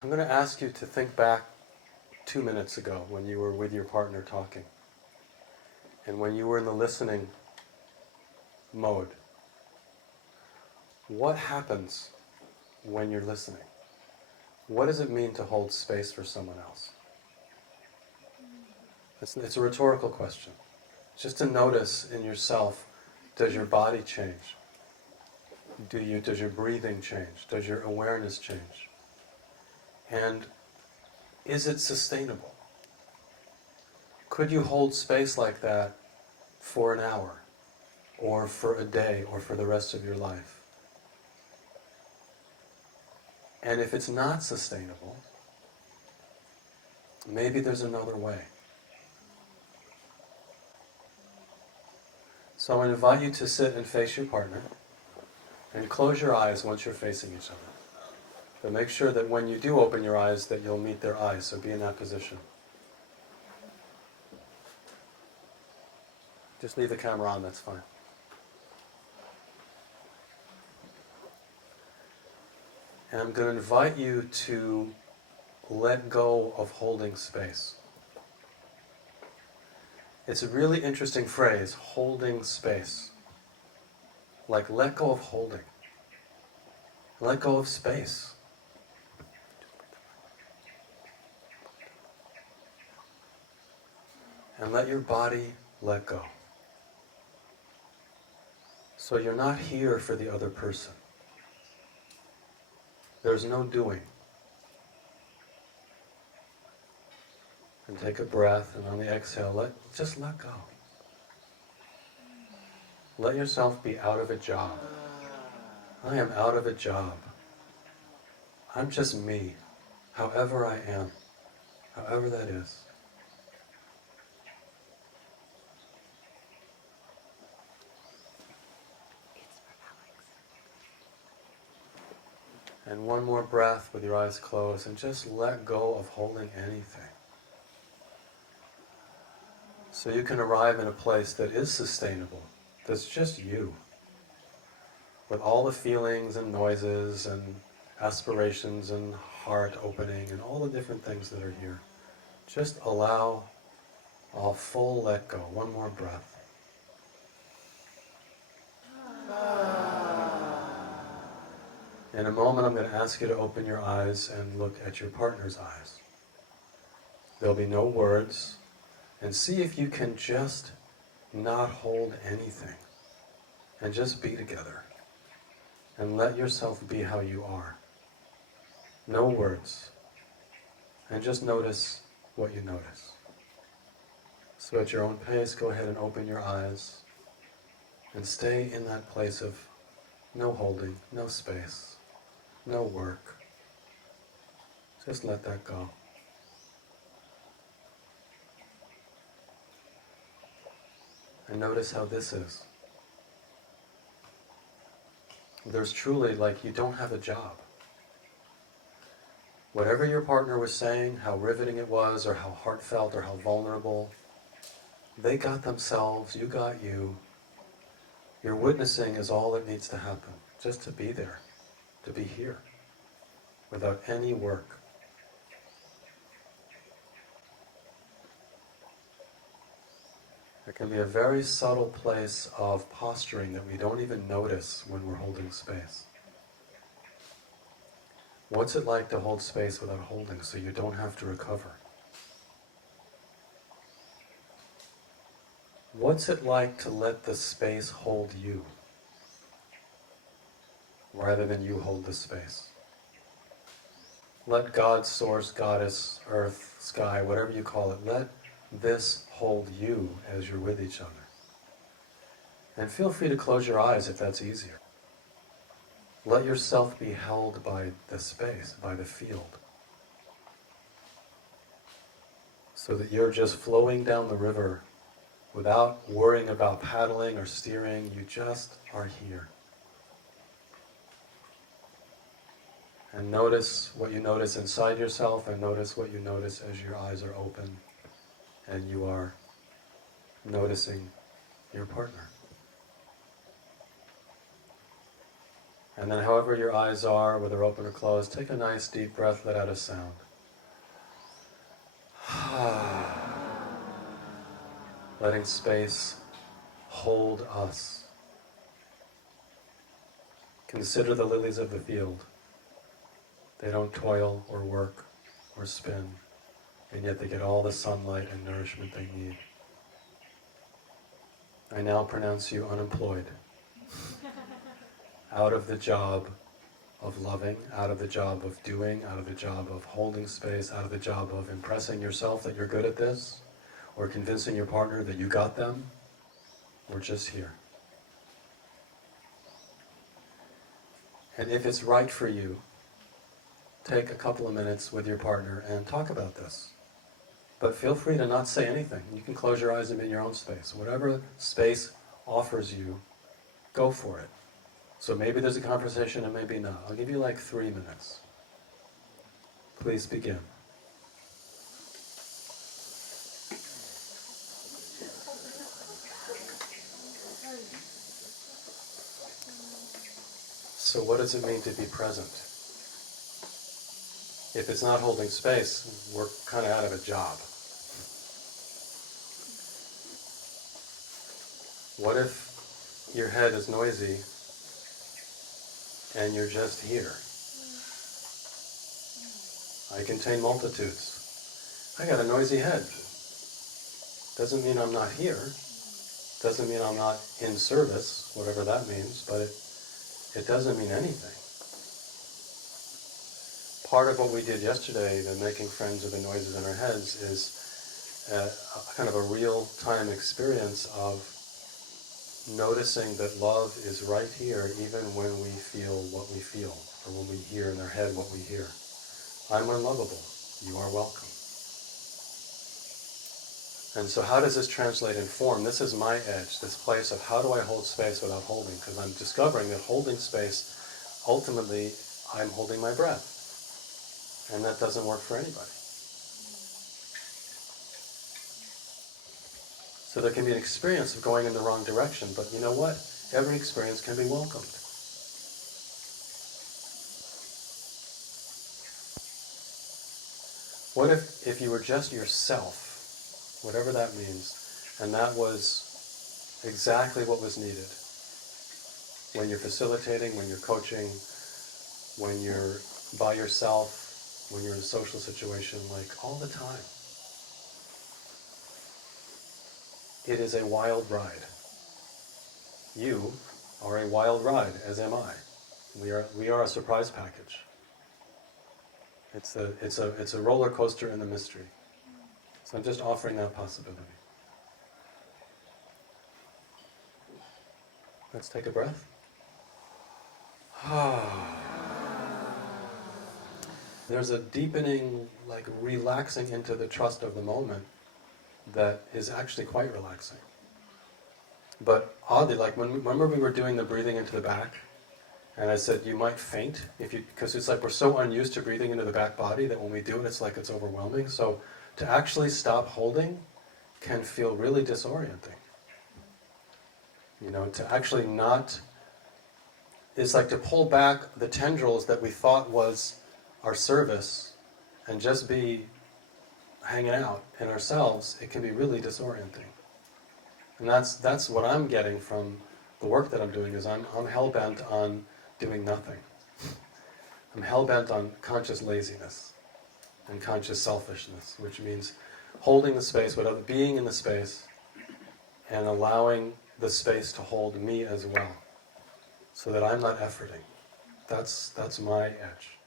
I'm going to ask you to think back 2 minutes ago when you were with your partner talking, and when you were in the listening mode. What happens when you're listening? What does it mean to hold space for someone else? It's a rhetorical question. Just to notice in yourself, does your body change? Does your breathing change? Does your awareness change? And is it sustainable? Could you hold space like that for an hour, or for a day, or for the rest of your life? And if it's not sustainable, maybe there's another way. So I invite you to sit and face your partner, and close your eyes once you're facing each other. But make sure that when you do open your eyes that you'll meet their eyes, so be in that position. Just leave the camera on, that's fine. And I'm going to invite you to let go of holding space. It's a really interesting phrase, holding space. Like, let go of holding. Let go of space. And let your body let go. So you're not here for the other person. There's no doing. And take a breath, and on the exhale, just let go. Let yourself be out of a job. I am out of a job. I'm just me, however I am, however that is. And one more breath with your eyes closed, and just let go of holding anything. So you can arrive in a place that is sustainable, that's just you, with all the feelings and noises and aspirations and heart opening and all the different things that are here. Just allow a full let go. One more breath. In a moment, I'm going to ask you to open your eyes and look at your partner's eyes. There'll be no words, and see if you can just not hold anything, and just be together, and let yourself be how you are. No words, and just notice what you notice. So at your own pace, go ahead and open your eyes, and stay in that place of no holding, no space, no work. Just let that go. And notice how this is. There's truly, like, you don't have a job. Whatever your partner was saying, how riveting it was, or how heartfelt, or how vulnerable, they got themselves, you got you. Your witnessing is all that needs to happen. Just to be there, to be here, without any work. There can be a very subtle place of posturing that we don't even notice when we're holding space. What's it like to hold space without holding, so you don't have to recover? What's it like to let the space hold you, rather than you hold the space? Let God, Source, Goddess, Earth, Sky, whatever you call it, let this hold you as you're with each other. And feel free to close your eyes if that's easier. Let yourself be held by the space, by the field, so that you're just flowing down the river without worrying about paddling or steering. You just are here. And notice what you notice inside yourself, and notice what you notice as your eyes are open and you are noticing your partner. And then however your eyes are, whether open or closed, take a nice deep breath, let out a sound. Letting space hold us. Consider the lilies of the field. They don't toil or work or spin, and yet they get all the sunlight and nourishment they need. I now pronounce you unemployed. Out of the job of loving, out of the job of doing, out of the job of holding space, out of the job of impressing yourself that you're good at this, or convincing your partner that you got them. We're just here. And if it's right for you, take a couple of minutes with your partner and talk about this. But feel free to not say anything. You can close your eyes and be in your own space. Whatever space offers you, go for it. So maybe there's a conversation and maybe not. I'll give you like 3 minutes. Please begin. So what does it mean to be present? If it's not holding space, we're kind of out of a job. What if your head is noisy and you're just here? I contain multitudes. I got a noisy head. Doesn't mean I'm not here. Doesn't mean I'm not in service, whatever that means, but it doesn't mean anything. Part of what we did yesterday, the making friends with the noises in our heads, is a kind of a real-time experience of noticing that love is right here even when we feel what we feel, or when we hear in our head what we hear. I'm unlovable. You are welcome. And so how does this translate in form? This is my edge, this place of how do I hold space without holding? Because I'm discovering that holding space, ultimately, I'm holding my breath. And that doesn't work for anybody. So there can be an experience of going in the wrong direction, but you know what? Every experience can be welcomed. What if you were just yourself, whatever that means, and that was exactly what was needed? When you're facilitating, when you're coaching, when you're by yourself, when you're in a social situation, like all the time. It is a wild ride. You are a wild ride, as am I. We are a surprise package. It's a roller coaster in the mystery. So I'm just offering that possibility. Let's take a breath. There's a deepening, like relaxing into the trust of the moment that is actually quite relaxing. But oddly, like remember we were doing the breathing into the back, and I said you might faint because it's like we're so unused to breathing into the back body that when we do it, it's like it's overwhelming. So to actually stop holding can feel really disorienting. You know, to actually not, it's like to pull back the tendrils that we thought was our service and just be hanging out in ourselves. It can be really disorienting. And that's what I'm getting from the work that I'm doing, is I'm hell-bent on doing nothing. I'm hell-bent on conscious laziness and conscious selfishness, which means holding the space, without being in the space, and allowing the space to hold me as well, so that I'm not efforting. That's my edge.